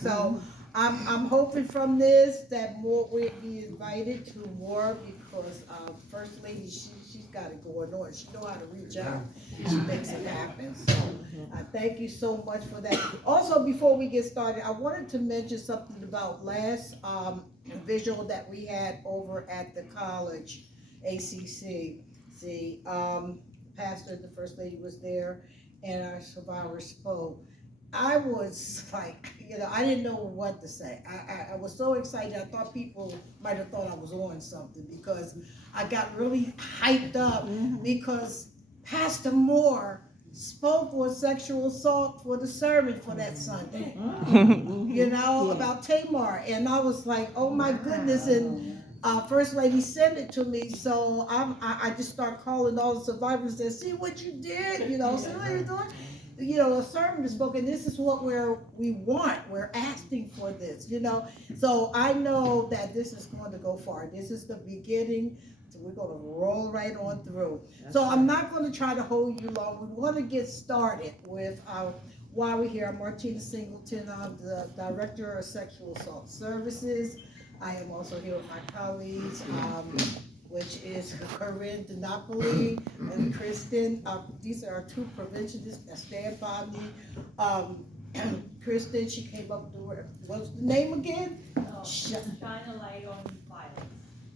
So I'm hoping from this that more will be invited to more because First Lady, she's got it going on. She know how to reach out. She makes it happen. So I thank you so much for that. Also, before we get started, I wanted to mention something about last Vigil that we had over at the college, ACC. See, Pastor, the First Lady was there, and our survivor spoke. I was like, I didn't know what to say. I was so excited. I thought people might have thought I was on something because I got really hyped up because Pastor Moore spoke on sexual assault for the sermon for that Sunday, about Tamar. And I was like, oh my goodness. And First Lady sent it to me. So I just start calling all the survivors and see what you did, see what you're doing. A sermon is spoken. This is what we want. We're asking for this, So I know that this is going to go far. This is the beginning. So we're going to roll right on through. So I'm not going to try to hold you long. We want to get started with why we're here. I'm Martina Singleton. I'm the Director of Sexual Assault Services. I am also here with my colleagues, which is Corinne DiNapoli and Kristen. These are our two preventionists that stand by me. Kristen, she came up with what's the name again? Shine a light on violence.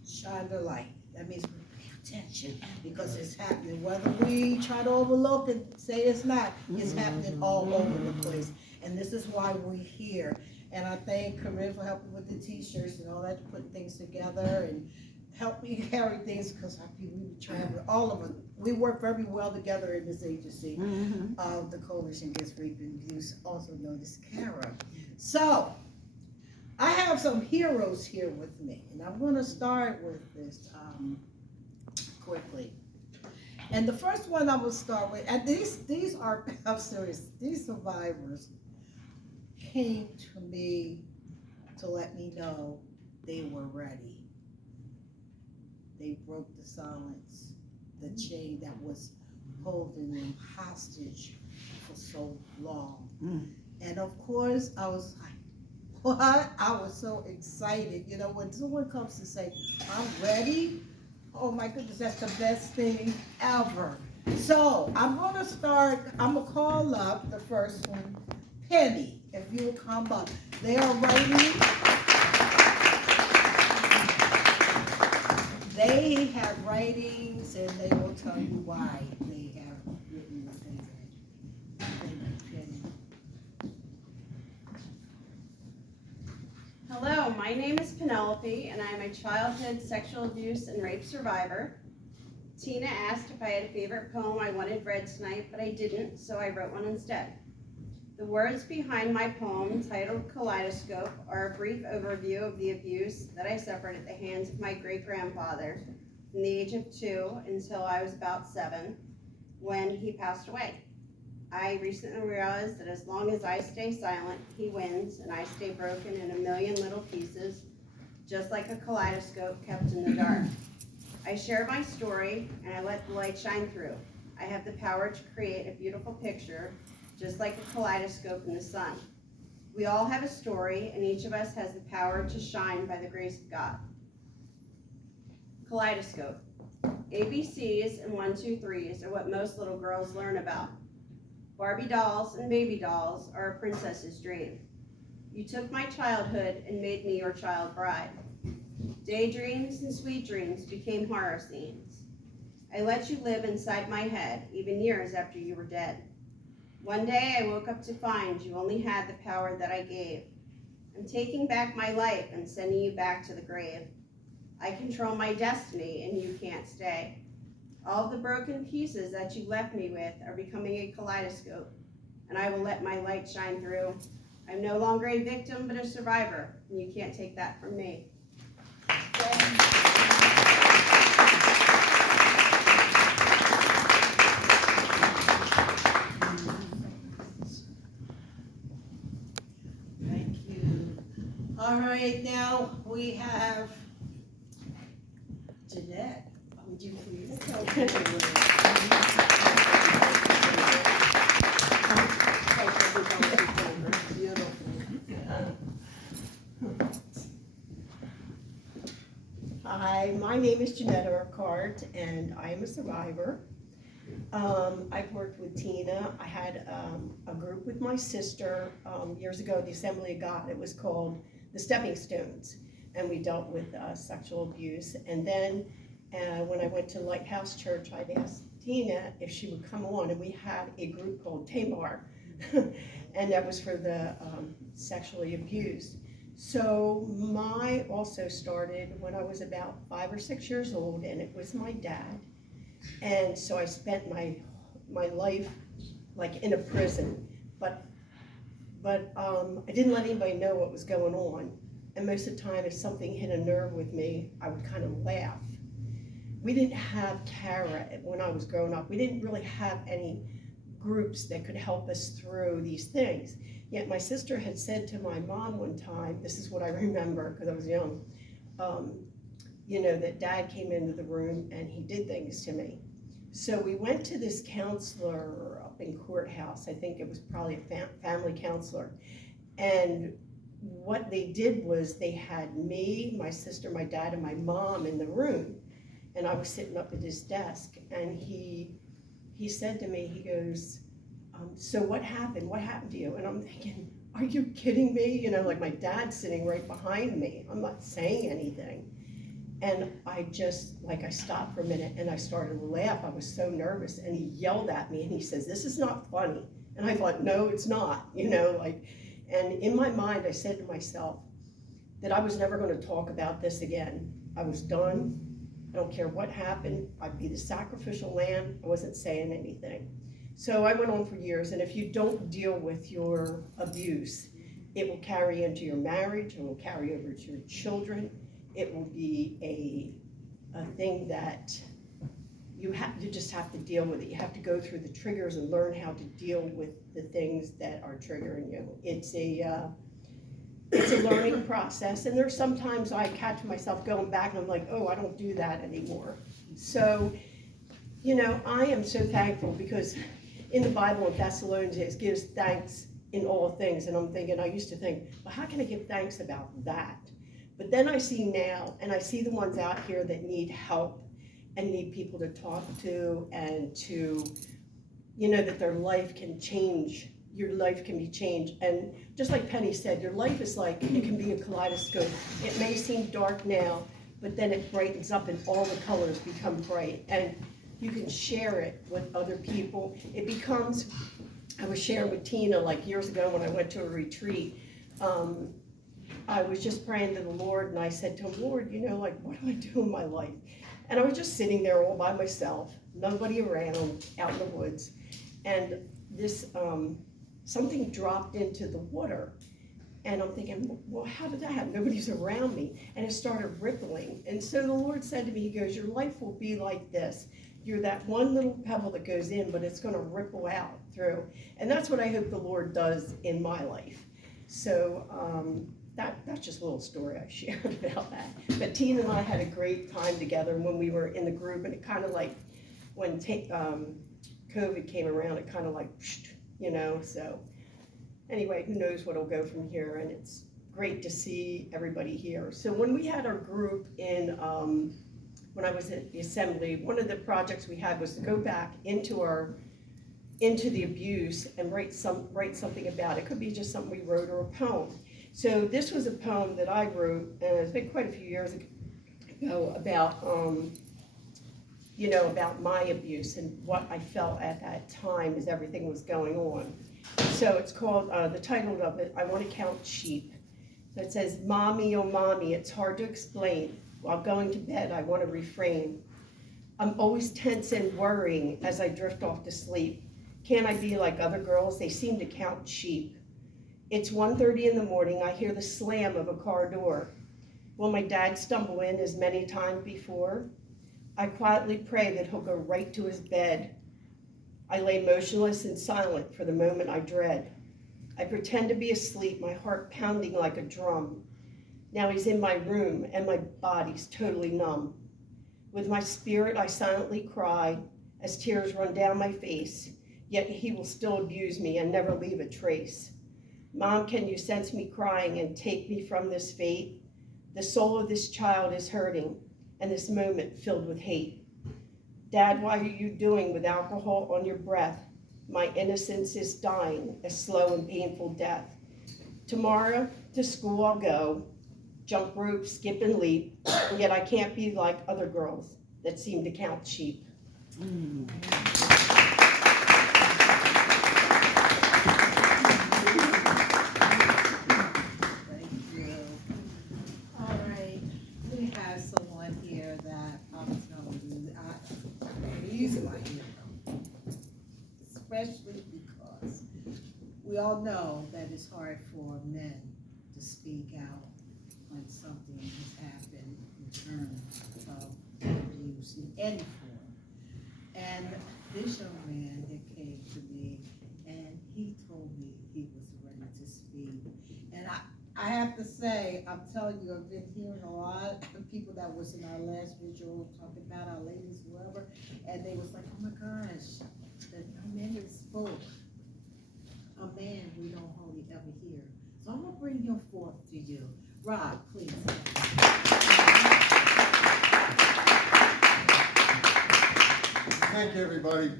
Shine the light. That means we pay attention because it's happening. Whether we try to overlook and say it's not, it's happening all over the place. And this is why we're here. And I thank Corinne for helping with the t-shirts and all that, putting things together and help me carry things because we travel, all of us. We work very well together in this agency of the Coalition Against Rape and Abuse, also known as CARA. So, I have some heroes here with me, and I'm going to start with this quickly. And the first one I will start with, and these are, I'm serious, these survivors came to me to let me know they were ready. They broke the silence, the chain that was holding them hostage for so long. And of course, I was like, what? I was so excited. When someone comes to say, I'm ready, oh my goodness, that's the best thing ever. So I'm going to call up the first one, Penny, if you will come up. They are writing. They have writings, and they will tell you why they have written what they read. Hello, my name is Penelope, and I'm a childhood sexual abuse and rape survivor. Tina asked if I had a favorite poem I wanted read tonight, but I didn't, so I wrote one instead. The words behind my poem, titled Kaleidoscope, are a brief overview of the abuse that I suffered at the hands of my great-grandfather from the age of 2 until I was about 7, when he passed away. I recently realized that as long as I stay silent, he wins, and I stay broken in a million little pieces, just like a kaleidoscope kept in the dark. I share my story, and I let the light shine through. I have the power to create a beautiful picture, just like a kaleidoscope in the sun. We all have a story, and each of us has the power to shine by the grace of God. Kaleidoscope. ABCs and 1, 2, 3s are what most little girls learn about. Barbie dolls and baby dolls are a princess's dream. You took my childhood and made me your child bride. Daydreams and sweet dreams became horror scenes. I let you live inside my head, even years after you were dead. One day I woke up to find you only had the power that I gave. I'm taking back my life and sending you back to the grave. I control my destiny and you can't stay. All of the broken pieces that you left me with are becoming a kaleidoscope, and I will let my light shine through. I'm no longer a victim, but a survivor, and you can't take that from me. Thank you. All right, now we have Jeanette. Would you please tell me? Beautiful. Hi, my name is Janetta Urquhart, and I am a survivor. I've worked with Tina. I had a group with my sister years ago, the Assembly of God. It was called the Stepping Stones, and we dealt with sexual abuse. And then when I went to Lighthouse Church, I'd asked Tina if she would come on, and we had a group called Tamar, and that was for the sexually abused. So my also started when I was about 5 or 6 years old, and it was my dad. And so I spent my life like in a prison, but I didn't let anybody know what was going on. And most of the time, if something hit a nerve with me, I would kind of laugh. We didn't have CARA when I was growing up. We didn't really have any groups that could help us through these things. Yet my sister had said to my mom one time, this is what I remember because I was young, that dad came into the room and he did things to me. So we went to this counselor up in Courthouse. I think it was probably a family counselor. And what they did was they had me, my sister, my dad, and my mom in the room. And I was sitting up at his desk, and he said to me, he goes, so what happened? What happened to you? And I'm thinking, are you kidding me? Like my dad's sitting right behind me. I'm not saying anything. And I stopped for a minute and I started to laugh. I was so nervous, and he yelled at me and he says, this is not funny. And I thought, no, it's not, and in my mind, I said to myself that I was never going to talk about this again. I was done. I don't care what happened. I'd be the sacrificial lamb. I wasn't saying anything. So I went on for years, and if you don't deal with your abuse, it will carry into your marriage, it will carry over to your children. It will be a thing that you just have to deal with it. You have to go through the triggers and learn how to deal with the things that are triggering you. It's a learning process, and there's sometimes I catch myself going back and I'm like, oh, I don't do that anymore. So, I am so thankful because in the Bible in Thessalonians it gives thanks in all things, and I'm thinking, I used to think, well, how can I give thanks about that? But then I see now, and I see the ones out here that need help and need people to talk to, and to, that their life can change. Your life can be changed. And just like Penny said, your life is like, it can be a kaleidoscope. It may seem dark now, but then it brightens up and all the colors become bright. And you can share it with other people. It becomes, I was sharing with Tina like years ago when I went to a retreat. I was just praying to the Lord, and I said to him, Lord, what do I do in my life? And I was just sitting there all by myself, nobody around, out in the woods. And this, something dropped into the water. And I'm thinking, well, how did that happen? Nobody's around me. And it started rippling. And so the Lord said to me, he goes, your life will be like this. You're that one little pebble that goes in, but it's going to ripple out through. And that's what I hope the Lord does in my life. So that's just a little story I shared about that. But Tina and I had a great time together when we were in the group, and it kind of like, when COVID came around, it kind of like, so anyway, who knows what'll go from here, and it's great to see everybody here. So when we had our group in, when I was at the assembly, one of the projects we had was to go back into the abuse and write something about it. It could be just something we wrote or a poem. So this was a poem that I wrote, and it's been quite a few years ago, about about my abuse and what I felt at that time as everything was going on. So it's called, the title of it, I Want to Count Sheep. So it says, Mommy, oh mommy, it's hard to explain. While going to bed, I want to refrain. I'm always tense and worrying as I drift off to sleep. Can't I be like other girls? They seem to count sheep. It's 1:30 in the morning. I hear the slam of a car door. Will my dad stumble in as many times before? I quietly pray that he'll go right to his bed. I lay motionless and silent for the moment I dread. I pretend to be asleep, my heart pounding like a drum. Now he's in my room and my body's totally numb. With my spirit I silently cry as tears run down my face, yet he will still abuse me and never leave a trace. Mom, can you sense me crying and take me from this fate? The soul of this child is hurting. and this moment filled with hate. Dad, what are you doing with alcohol on your breath? My innocence is dying a slow and painful death. Tomorrow to school I'll go, jump rope, skip and leap, and yet I can't be like other girls that seem to count sheep. Thank you. All right, we have someone here that I'm telling you, he's my hero. Especially because we all know that it's hard for men to speak out when something has happened in terms of abuse in any form. And this young man that came to me and he told me he was ready to speak. And I have to say, I'm telling you, I've been hearing a lot of people that was in our last vigil talking about our ladies, whoever, and they was like, oh my gosh, the young man that spoke, a man we don't hardly ever hear. So I'm gonna bring him forth to you. Rob, please. Thank you, everybody.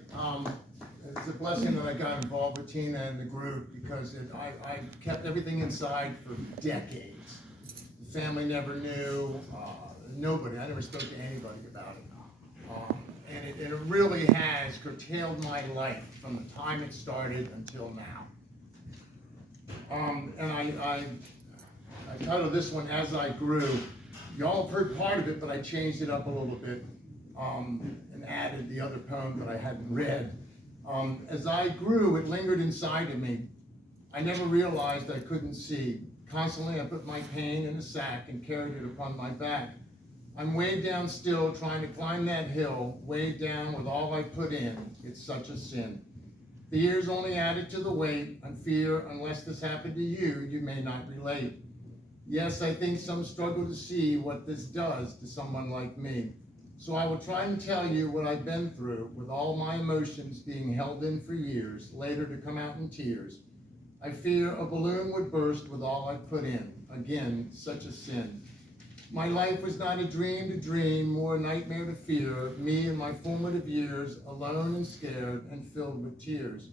It's a blessing that I got involved with Tina and the group because I kept everything inside for decades. The family never knew, nobody, I never spoke to anybody about it. And it really has curtailed my life from the time it started until now. And I titled this one, As I Grew. Y'all have heard part of it, but I changed it up a little bit and added the other poem that I hadn't read. As I grew, it lingered inside of me. I never realized I couldn't see. Constantly, I put my pain in a sack and carried it upon my back. I'm way down still, trying to climb that hill, way down with all I put in. It's such a sin. The years only added to the weight. I fear, unless this happened to you, you may not relate. Yes, I think some struggle to see what this does to someone like me. So I will try and tell you what I've been through, with all my emotions being held in for years, later to come out in tears. I fear a balloon would burst with all I put in. Again, such a sin. My life was not a dream to dream, more a nightmare to fear, me in my formative years, alone and scared and filled with tears.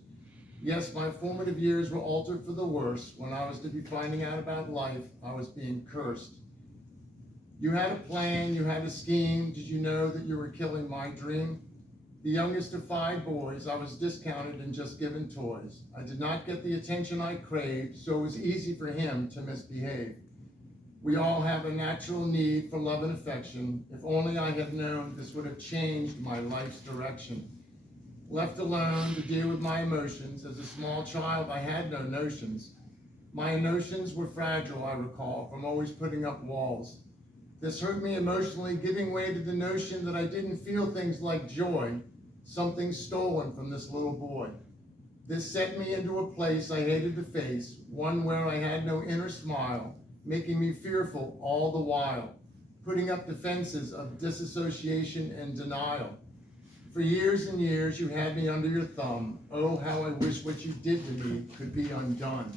Yes, my formative years were altered for the worse. When I was to be finding out about life, I was being cursed. You had a plan, you had a scheme. Did you know that you were killing my dream? The youngest of 5 boys, I was discounted and just given toys. I did not get the attention I craved, so it was easy for him to misbehave. We all have a natural need for love and affection. If only I had known, this would have changed my life's direction. Left alone to deal with my emotions, as a small child I had no notions. My notions were fragile, I recall, from always putting up walls. This hurt me emotionally, giving way to the notion that I didn't feel things like joy, something stolen from this little boy. This set me into a place I hated to face, one where I had no inner smile, making me fearful all the while, putting up defenses of disassociation and denial. For years and years you had me under your thumb. Oh, how I wish what you did to me could be undone.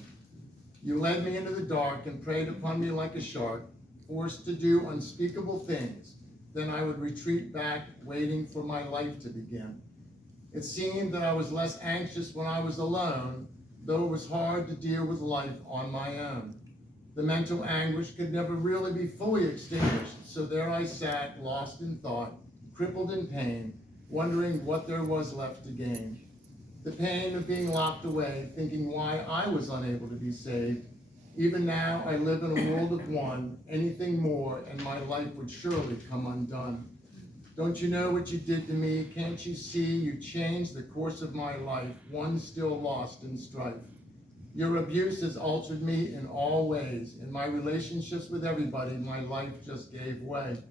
You led me into the dark and preyed upon me like a shark, forced to do unspeakable things. Then I would retreat back, waiting for my life to begin. It seemed that I was less anxious when I was alone, though it was hard to deal with life on my own. The mental anguish could never really be fully extinguished, so there I sat, lost in thought, crippled in pain, wondering what there was left to gain. The pain of being locked away, thinking why I was unable to be saved. Even now, I live in a world of one. Anything more, and my life would surely come undone. Don't you know what you did to me? Can't you see you changed the course of my life, one still lost in strife? Your abuse has altered me in all ways. In my relationships with everybody, my life just gave way.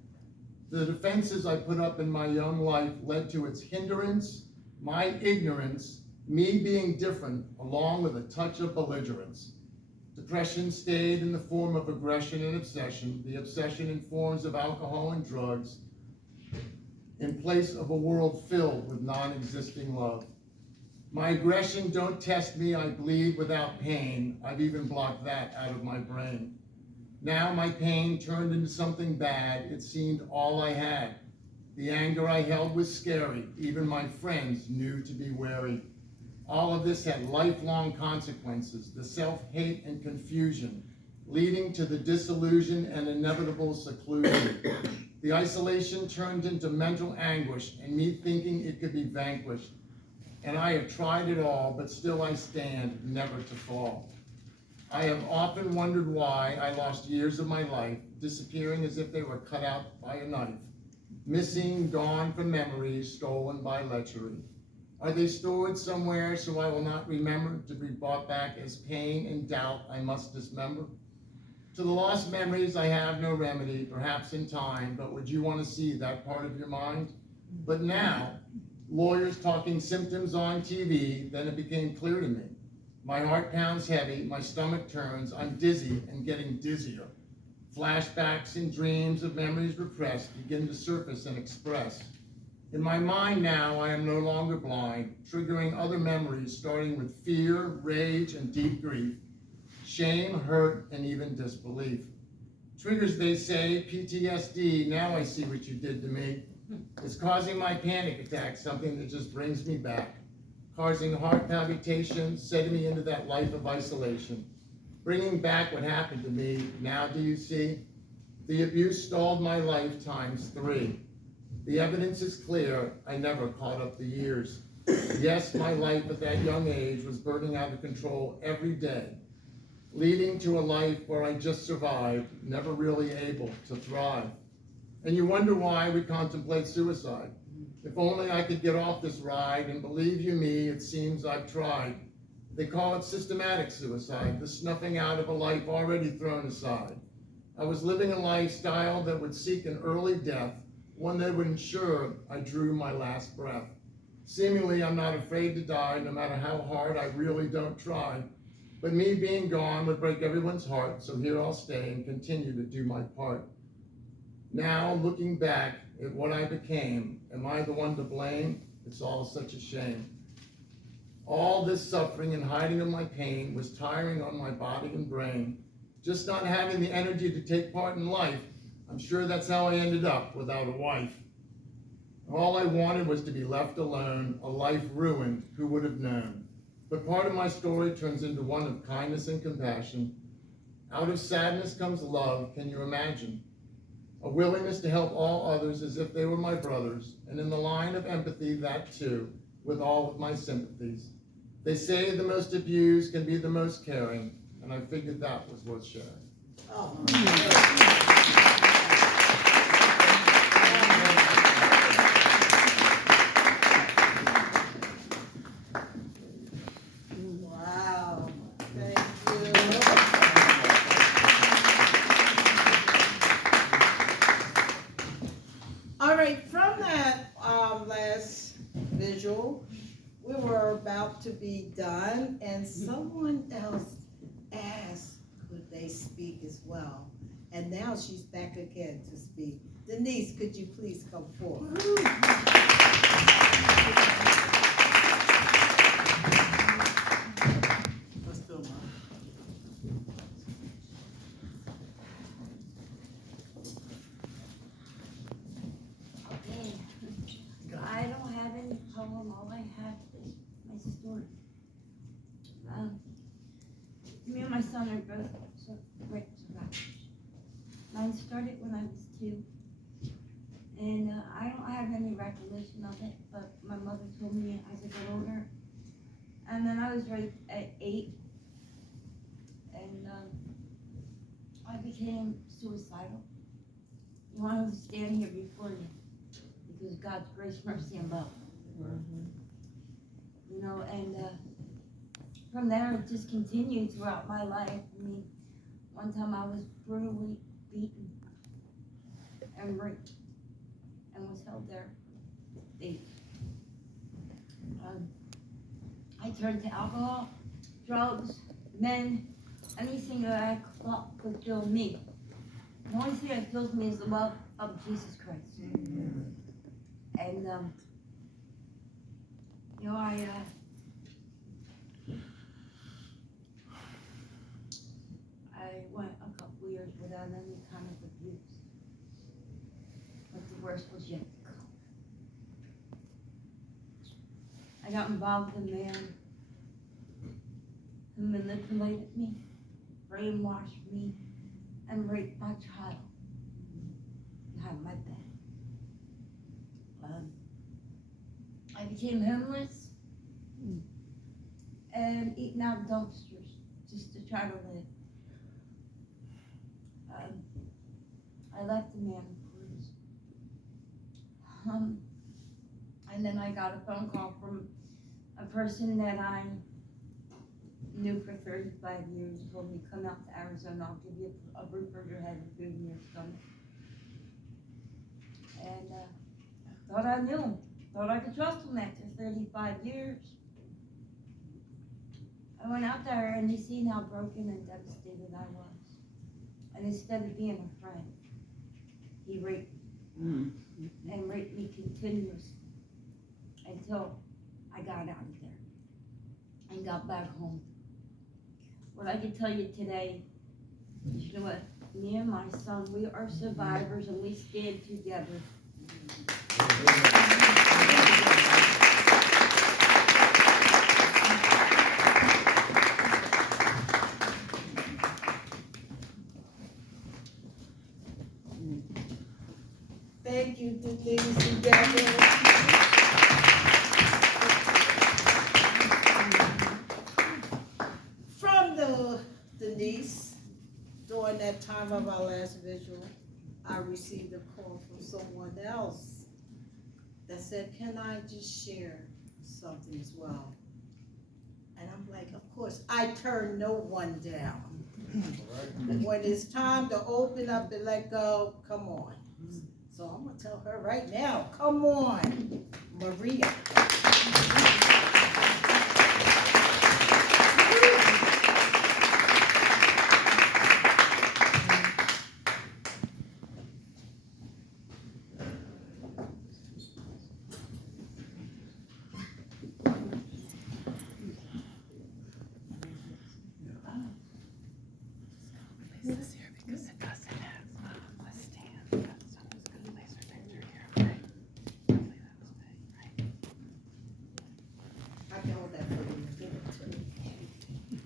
The defenses I put up in my young life led to its hindrance, my ignorance, me being different, along with a touch of belligerence. Depression stayed in the form of aggression and obsession, the obsession in forms of alcohol and drugs, in place of a world filled with non-existing love. My aggression, don't test me, I bleed without pain. I've even blocked that out of my brain. Now my pain turned into something bad. It seemed all I had. The anger I held was scary. Even my friends knew to be wary. All of this had lifelong consequences, the self-hate and confusion, leading to the disillusion and inevitable seclusion. The isolation turned into mental anguish and me thinking it could be vanquished. And I have tried it all, but still I stand, never to fall. I have often wondered why I lost years of my life, disappearing as if they were cut out by a knife, missing, gone from memories, stolen by lechery. Are they stored somewhere so I will not remember, to be brought back as pain and doubt I must dismember? To the lost memories I have no remedy, perhaps in time, but would you want to see that part of your mind? But now, lawyers talking symptoms on TV, then it became clear to me. My heart pounds heavy, my stomach turns, I'm dizzy and getting dizzier. Flashbacks and dreams of memories repressed begin to surface and express. In my mind now, I am no longer blind, triggering other memories starting with fear, rage, and deep grief, shame, hurt, and even disbelief. Triggers, they say, PTSD, now I see what you did to me. It's causing my panic attack, something that just brings me back, causing heart palpitations, setting me into that life of isolation, bringing back what happened to me. Now do you see? The abuse stalled my life times 3. The evidence is clear, I never caught up the years. Yes, my life at that young age was burning out of control every day, leading to a life where I just survived, never really able to thrive. And you wonder why we contemplate suicide. If only I could get off this ride, and believe you me, it seems I've tried. They call it systematic suicide, the snuffing out of a life already thrown aside. I was living a lifestyle that would seek an early death, one that would ensure I drew my last breath. Seemingly, I'm not afraid to die, no matter how hard I really don't try. But me being gone would break everyone's heart, so here I'll stay and continue to do my part. Now, looking back at what I became, am I the one to blame? It's all such a shame. All this suffering and hiding of my pain was tiring on my body and brain. Just not having the energy to take part in life, I'm sure that's how I ended up without a wife. All I wanted was to be left alone, a life ruined, who would have known? But part of my story turns into one of kindness and compassion. Out of sadness comes love, can you imagine? A willingness to help all others as if they were my brothers, and in the line of empathy, that too, with all of my sympathies. They say the most abused can be the most caring, and I figured that was worth sharing. Oh. Wow, thank you. All right, from that last vigil, we were about to be done, and someone else asked, could they speak as well? And now she's back again to speak. Denise, could you please come forward? Let's do it. I don't have any poem, all I have is my story. Me and my son are both great survivors. Mine started when I was 2, and I don't have any recollection of it, but my mother told me as I got older. And then I was raped at 8, and I became suicidal. You want to stand here before you because of God's grace, mercy, and love. You know, and from there it just continued throughout my life. I mean, one time I was brutally beaten and raped and was held there for days. I turned to alcohol, drugs, men, anything that I thought could kill me. The only thing that kills me is the love of Jesus Christ. And you know, I went a couple couple years without any kind of abuse. But the worst was yet to come. I got involved in a man who manipulated me, brainwashed me, and raped my child behind my back. I became homeless and eating out of dumpsters just to try to live. I left the man, please. And then I got a phone call from a person that I knew for 35 years, told me, come out to Arizona, I'll give you a roof over your head and food in your stomach. And thought I knew him, thought I could trust him after 35 years. I went out there and he seen how broken and devastated I was. And instead of being a friend, he raped me. And raped me continuously until I got out of there and got back home. What I can tell you today is, you know what, me and my son, we are survivors and we stand together. Thank you, ladies and gentlemen. From Denise, during that time of our last vigil, I received a call from someone else that said, can I just share something as well? And I'm like, of course, I turn no one down. When it's time to open up and let go, come on. So I'm gonna tell her right now, come on, Maria. I can hold that for you. Give it to me.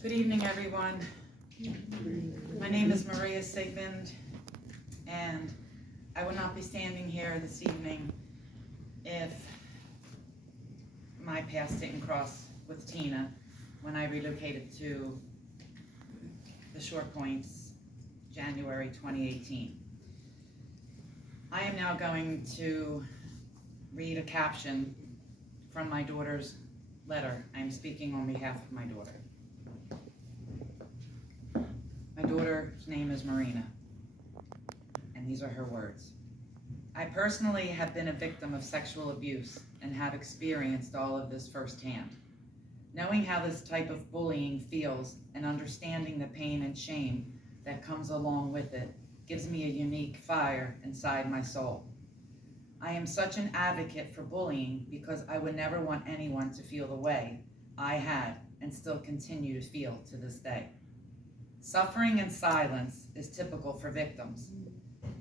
Good evening, everyone. My name is Maria Sigmund, and I would not be standing here this evening if my paths didn't cross with Tina when I relocated to the Short Points, January 2018. I am now going to read a caption from my daughter's letter. I am speaking on behalf of my daughter. My daughter's name is Marina, and these are her words. I personally have been a victim of sexual abuse and have experienced all of this firsthand. Knowing how this type of bullying feels and understanding the pain and shame that comes along with it gives me a unique fire inside my soul. I am such an advocate for bullying because I would never want anyone to feel the way I had and still continue to feel to this day. Suffering in silence is typical for victims,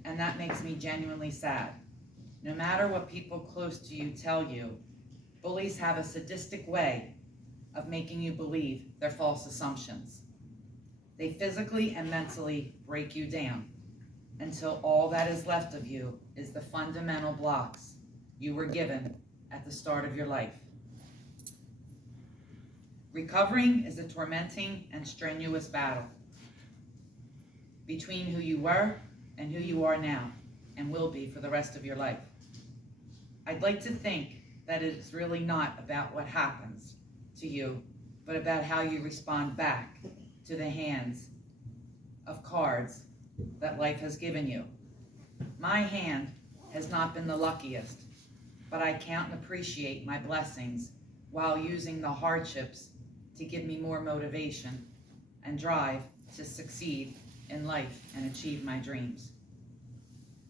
and that makes me genuinely sad. No matter what people close to you tell you, bullies have a sadistic way of making you believe their false assumptions. They physically and mentally break you down until all that is left of you is the fundamental blocks you were given at the start of your life. Recovering is a tormenting and strenuous battle between who you were and who you are now and will be for the rest of your life. I'd like to think that it's really not about what happens to you, but about how you respond back to the hands of cards that life has given you. My hand has not been the luckiest, but I count and appreciate my blessings while using the hardships to give me more motivation and drive to succeed in life and achieve my dreams.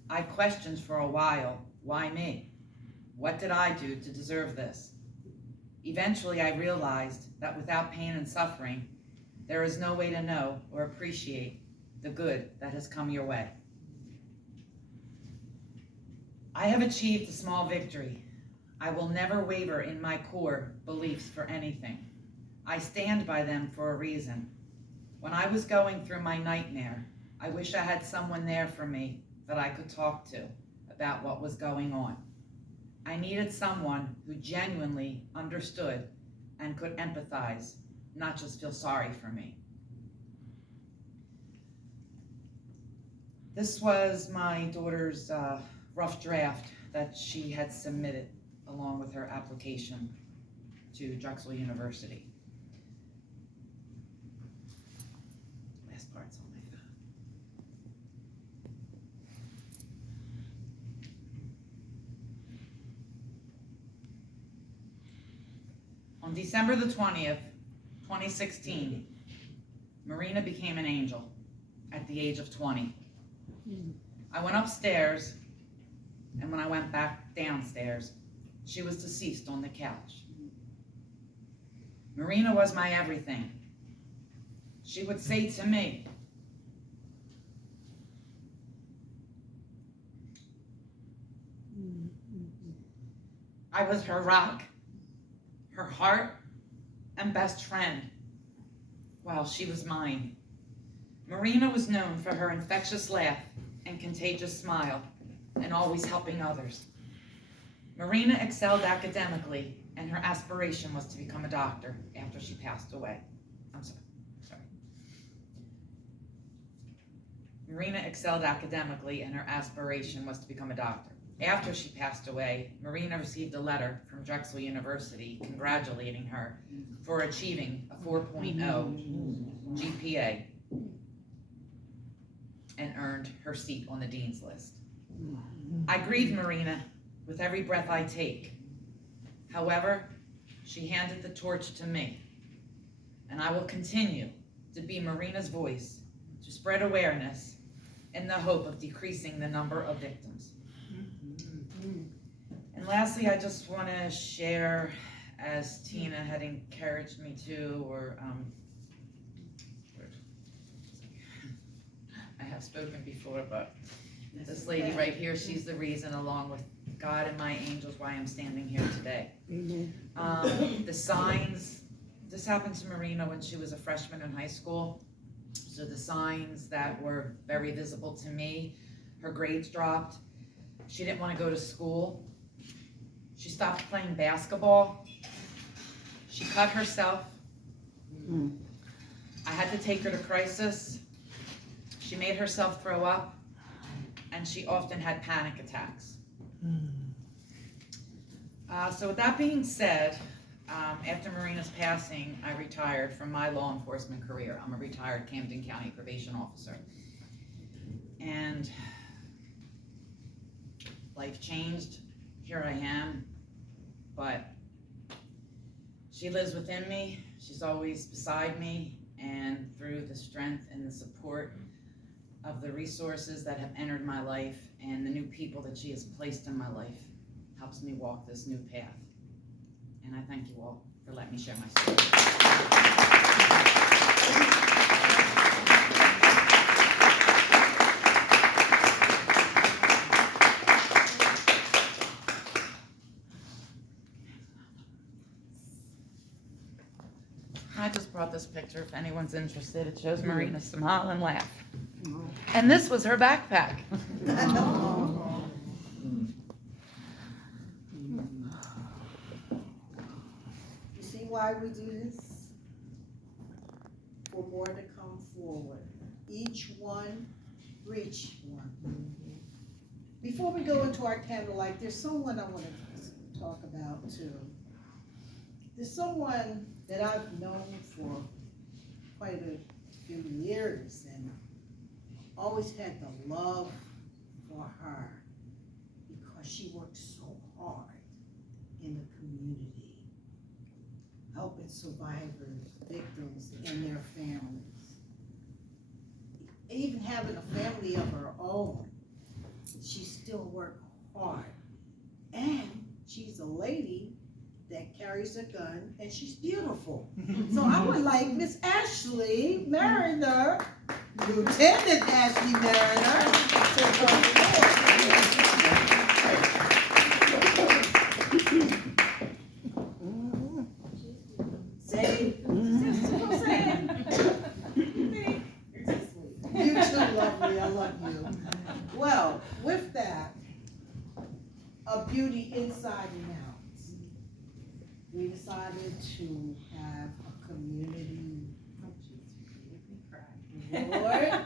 I questioned for a while, why me? What did I do to deserve this? Eventually, I realized that without pain and suffering, there is no way to know or appreciate the good that has come your way. I have achieved a small victory. I will never waver in my core beliefs for anything. I stand by them for a reason. When I was going through my nightmare, I wish I had someone there for me that I could talk to about what was going on. I needed someone who genuinely understood and could empathize, not just feel sorry for me. This was my daughter's rough draft that she had submitted along with her application to Drexel University. Last part's on my phone. On December the 20th, 2016, Marina became an angel at the age of 20. I went upstairs, and when I went back downstairs, she was deceased on the couch. Marina was my everything. She would say to me, I was her rock, her heart, and best friend, while she was mine. Marina was known for her infectious laugh and contagious smile, and always helping others. Marina excelled academically, and her aspiration was to become a doctor after she passed away. Sorry. Marina excelled academically, and her aspiration was to become a doctor. After she passed away, Marina received a letter from Drexel University congratulating her for achieving a 4.0 GPA and earned her seat on the dean's list. I grieve Marina with every breath I take. However, she handed the torch to me, and I will continue to be Marina's voice to spread awareness in the hope of decreasing the number of victims. And lastly, I just want to share, as Tina had encouraged me to, I have spoken before, but this lady right here, she's the reason, along with God and my angels, why I'm standing here today. The signs, this happened to Marina when she was a freshman in high school. So the signs that were very visible to me, her grades dropped. She didn't want to go to school. She stopped playing basketball. She cut herself. I had to take her to crisis. She made herself throw up, and she often had panic attacks. So with that being said, after Marina's passing, I retired from my law enforcement career. I'm a retired Camden County probation officer. And life changed. Here I am. But she lives within me. She's always beside me. And through the strength and the support of the resources that have entered my life and the new people that she has placed in my life, helps me walk this new path. And I thank you all for letting me share my story. I just brought this picture if anyone's interested. It shows Marina smile and laugh. And this was her backpack. You see why we do this? For more to come forward. Each one, reach one. Before we go into our candlelight, there's someone I want to talk about too. There's someone that I've known for quite a few years and always had the love for her because she worked so hard in the community, helping survivors, victims, and their families. Even having a family of her own, she still worked hard. And she's a lady that carries a gun, and she's beautiful. So I would like Miss Ashley Mariner, Lieutenant Ashley Mariner, to come forward. See? That's what I'm saying. You too, lovely. I love you. Well, with that, a beauty inside and out. We decided to have a community award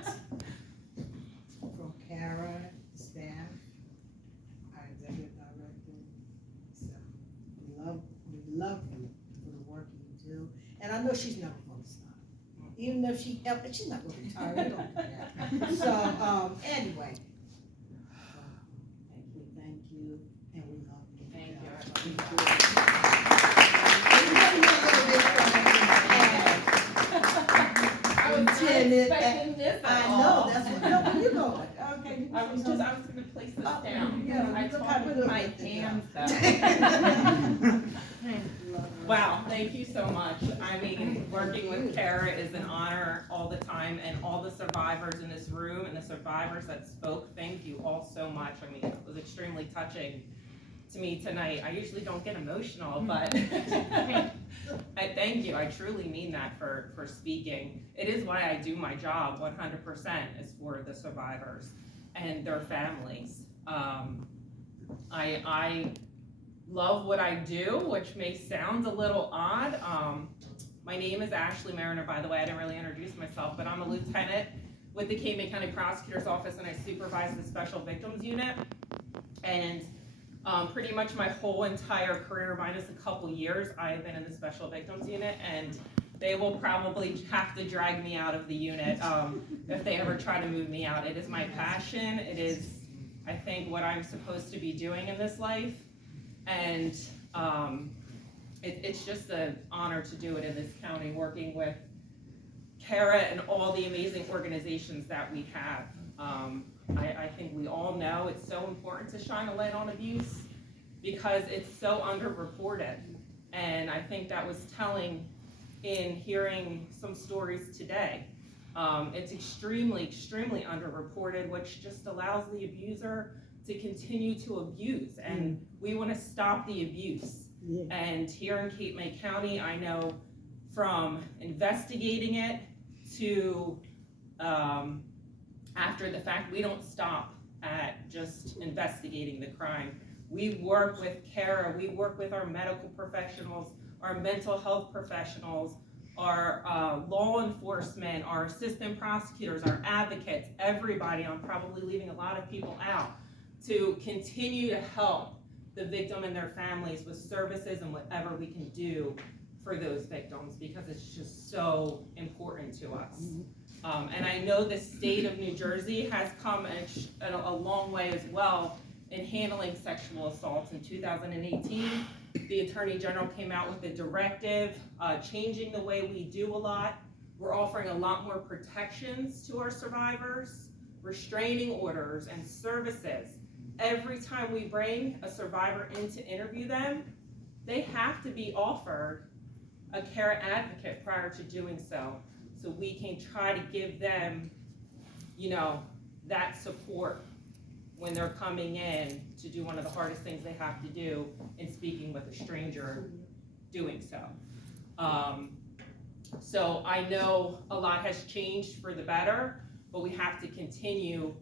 from CARA staff, our executive director. So we love you for the work you do, and I know she's never going to stop. Even if she's not going to retire, we don't do that. So anyway, thank you, and we love you. Thank you. I was not expecting this I at know, all. that's what, no, where you going? Okay. I was gonna place this down. Yeah, I look talk how with good my it is. hands though. Wow, thank you so much. I mean, working with CARA is an honor all the time, and all the survivors in this room and the survivors that spoke, thank you all so much. I mean, it was extremely touching to me tonight. I usually don't get emotional, but I thank you. I truly mean that for speaking. It is why I do my job 100% is for the survivors and their families. I love what I do, which may sound a little odd. My name is Ashley Mariner, by the way. I didn't really introduce myself, but I'm a lieutenant with the Cayman County Prosecutor's Office, and I supervise the Special Victims Unit. And pretty much my whole entire career, minus a couple years, I have been in the Special Victims Unit, and they will probably have to drag me out of the unit if they ever try to move me out. It is my passion. It is, I think, what I'm supposed to be doing in this life. And it's just an honor to do it in this county, working with CARA and all the amazing organizations that we have. I think we all know it's so important to shine a light on abuse because it's so underreported. And I think that was telling in hearing some stories today. It's extremely, extremely underreported, which just allows the abuser to continue to abuse. And we want to stop the abuse. Yeah. And here in Cape May County, I know from investigating it to after the fact, we don't stop at just investigating the crime. We work with CARA, we work with our medical professionals, our mental health professionals, our law enforcement, our assistant prosecutors, our advocates, everybody. I'm probably leaving a lot of people out, to continue to help the victim and their families with services and whatever we can do for those victims, because it's just so important to us. And I know the state of New Jersey has come a long way as well in handling sexual assaults. In 2018, the Attorney General came out with a directive changing the way we do a lot. We're offering a lot more protections to our survivors, restraining orders and services. Every time we bring a survivor in to interview them, they have to be offered a CARA advocate prior to doing so we can try to give them, that support when they're coming in to do one of the hardest things they have to do in speaking with a stranger doing so. So I know a lot has changed for the better, but we have to continue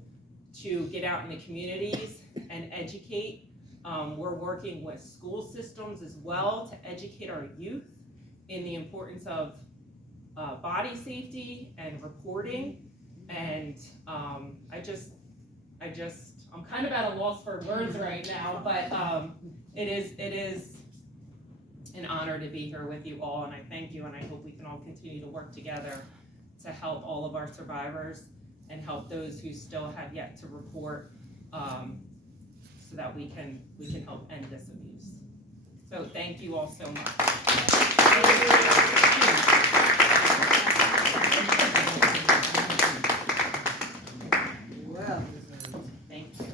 to get out in the communities and educate. We're working with school systems as well to educate our youth in the importance of body safety and reporting. And I'm kind of at a loss for words right now, but it is an honor to be here with you all, and I thank you, and I hope we can all continue to work together to help all of our survivors and help those who still have yet to report, so that we can help end this abuse. So thank you all so much. Well, thank you.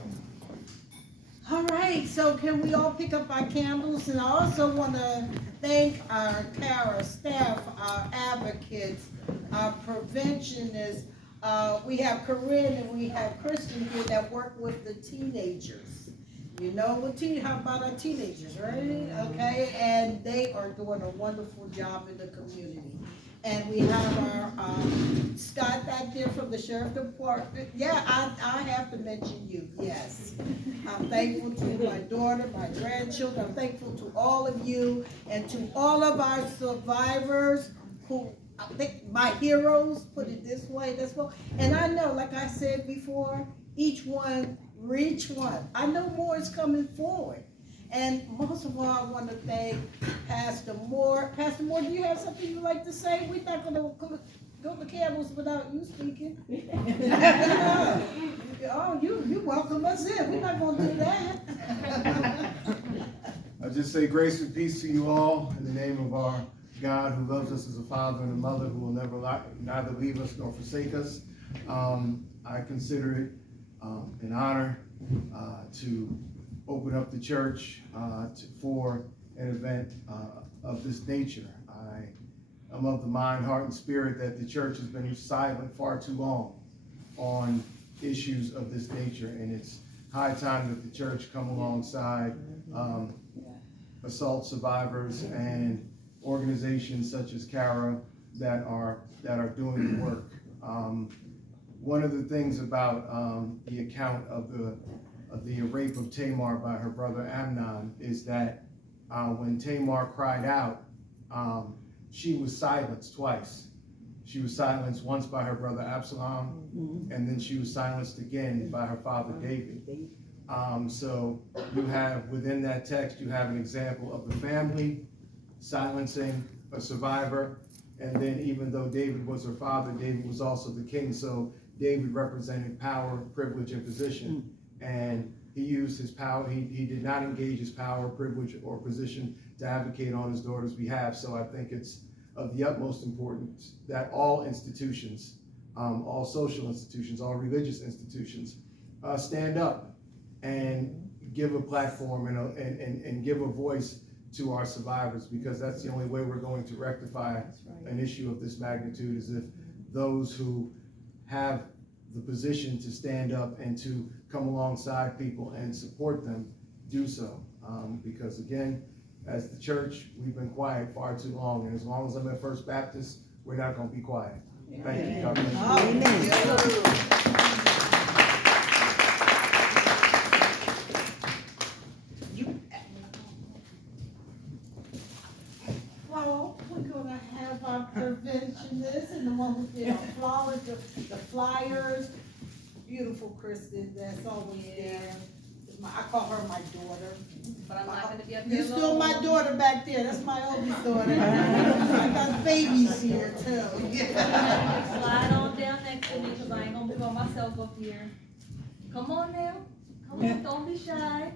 all right, so so can we all pick up our candles? And I also wanna thank our CARA staff, our advocates, our preventionists. We have Corinne and we have Kristen here that work with the teenagers. You know, how about our teenagers, right? Okay, and they are doing a wonderful job in the community. And we have our, Scott back there from the sheriff department. Yeah, I have to mention you, yes. I'm thankful to my daughter, my grandchildren, I'm thankful to all of you and to all of our survivors who, I think my heroes, put it this way, that's what. And I know, like I said before, each one, reach one. I know more is coming forward. And most of all, I want to thank Pastor Moore. Pastor Moore, do you have something you'd like to say? We're not going to go to candles without you speaking. Oh, you welcome us in. We're not going to do that. I just say grace and peace to you all in the name of our God who loves us as a father and a mother who will neither leave us nor forsake us. I consider it an honor to open up the church for an event of this nature. I am of the mind, heart, and spirit that the church has been silent far too long on issues of this nature, and it's high time that the church come alongside assault survivors and organizations such as CARA that are doing the work. One of the things about the account of the rape of Tamar by her brother Amnon is that when Tamar cried out, she was silenced twice. She was silenced once by her brother Absalom, and then she was silenced again by her father David. So you have, within that text, you have an example of the family silencing a survivor, and then even though David was her father, David was also the king, so David represented power, privilege, and position. And he used his power, he did not engage his power, privilege, or position to advocate on his daughter's behalf. So I think it's of the utmost importance that all institutions, all social institutions, all religious institutions, stand up and give a platform and give a voice to our survivors, because that's the only way we're going to rectify an issue of this magnitude, is if those who have the position to stand up and to come alongside people and support them do so. Because again, as the church, we've been quiet far too long, and as long as I'm at First Baptist, we're not going to be quiet. Thank you. God bless you. Well, we're gonna have our preventionists and the one who did our flowers, the flyers. Beautiful Kristen, that's always there. I call her my daughter. But I'm not gonna be up there You're still my daughter back there, that's my oldest daughter. I got babies here too. Slide on down next to me, cause I ain't gonna put myself up here. Come on now, come on, don't be shy.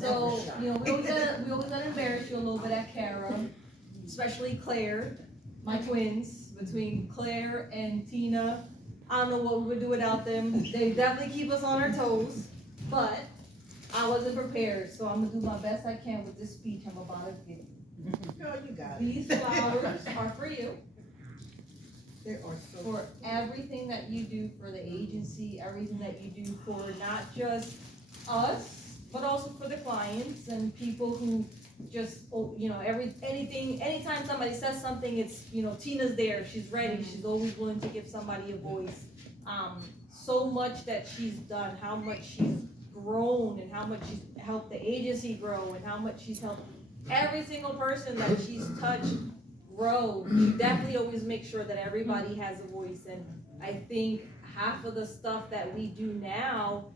So, you know, we always gotta embarrass you a little bit at CARA, especially Claire, my twins, between Claire and Tina. I don't know what we would do without them. They definitely keep us on our toes, but I wasn't prepared, so I'm gonna do my best I can with this speech I'm about to give. Girl, you got it. These flowers are for you, They are so. for everything that you do for the agency, everything that you do for not just us, but also for the clients and people who just, you know, anytime somebody says something, it's, you know, Tina's there, she's ready, she's always willing to give somebody a voice. So much that she's done, how much she's grown, and how much she's helped the agency grow, and how much she's helped every single person that she's touched grow. She definitely always makes sure that everybody has a voice, and I think half of the stuff that we do now,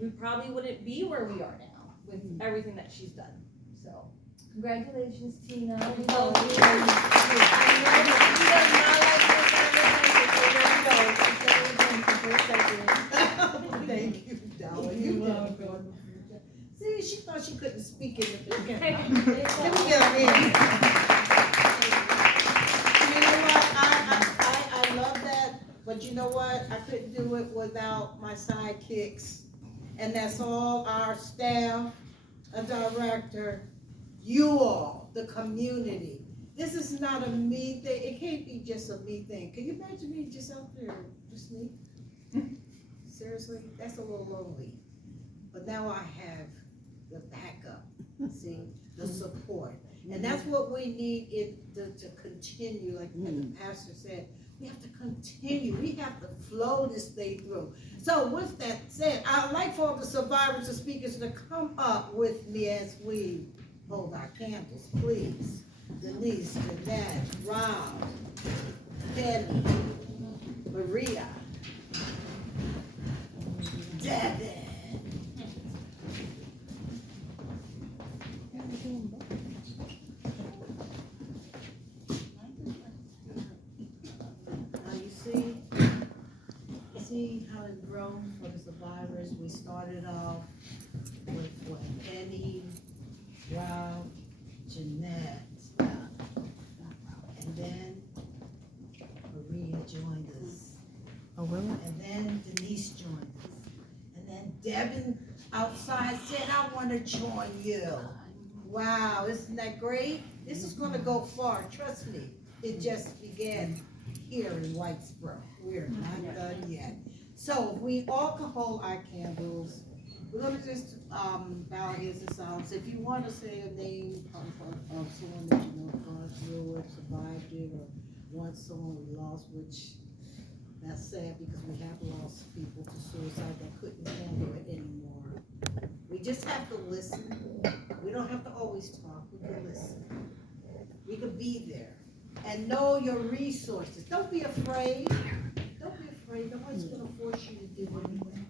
we probably wouldn't be where we are now with everything that she's done. So, congratulations, Tina. We love you. I know that she does not like to Thank you, darling. You love me. See, she thought she couldn't speak in the beginning. Let me get her in. You know what? I love that, but you know what? I couldn't do it without my sidekicks. And that's all our staff, a director, you all, the community. This is not a me thing. It can't be just a me thing. Can you imagine me just out there, just me? Seriously, that's a little lonely. But now I have the backup, see, the support. And that's what we need to continue, like the pastor said. We have to continue. We have to flow this thing through. So with that said, I'd like for all the survivors and speakers to come up with me as we hold our candles, please. Denise, Jeanette, Rob, Penny, Maria, Devin. Now you see how it grown for the survivors. We started off with what, Penny, Rob, Jeanette, and then Maria joined us. Oh, really? And then Denise joined us. And then Devin outside said, I want to join you. Wow, isn't that great? This is going to go far, trust me. It just began here in Whitesboro. We're not done yet. So if we all can hold our candles, we're going to just bow our heads in silence. If you want to say a name of someone that you know gone through it, survived it, or want someone we lost, which that's sad because we have lost people to suicide that couldn't handle it anymore. We just have to listen. We don't have to always talk. We can listen. We can be there. And know your resources. Don't be afraid. Don't be afraid. Nobody's going to force you to do anything.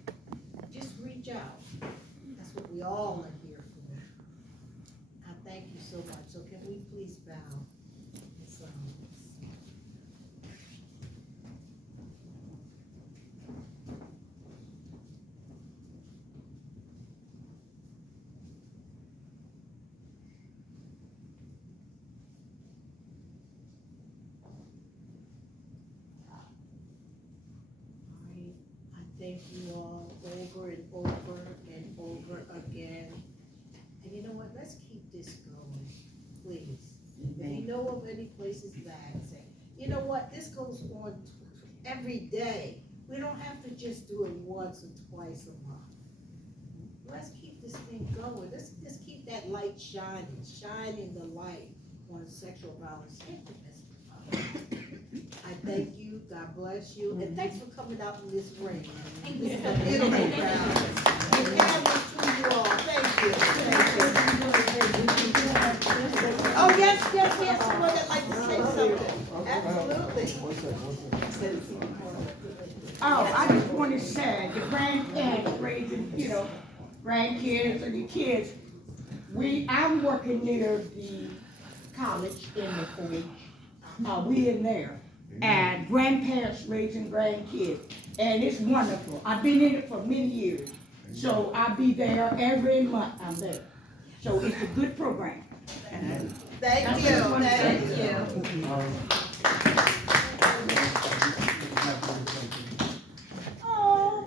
Just reach out. That's what we all are here for. I thank you so much. So can we please bow in silence? Thank you all over and over and over again. And you know what, let's keep this going, please. If you know of any places that say, you know what, this goes on every day. We don't have to just do it once or twice a month. Let's keep this thing going. Let's just keep that light shining the light on sexual violence. I thank you, God bless you, and thanks for coming out in this rain. This is a beautiful crowd. And God bless you all, thank you. Oh, yes, someone that like to say something, absolutely. Oh, I just want to say, the grandparents raising, grandkids or the kids, I'm working near the college in the Fort. We in there, and grandparents raising grandkids, and it's wonderful. I've been in it for many years, so I'll be there every month. I'm there, so it's a good program. Thank you. Oh,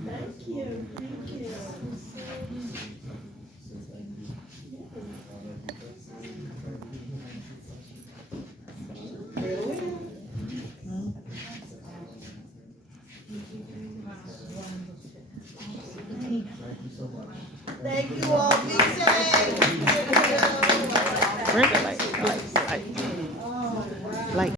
thank you. Thank you all, be safe. Bring it like,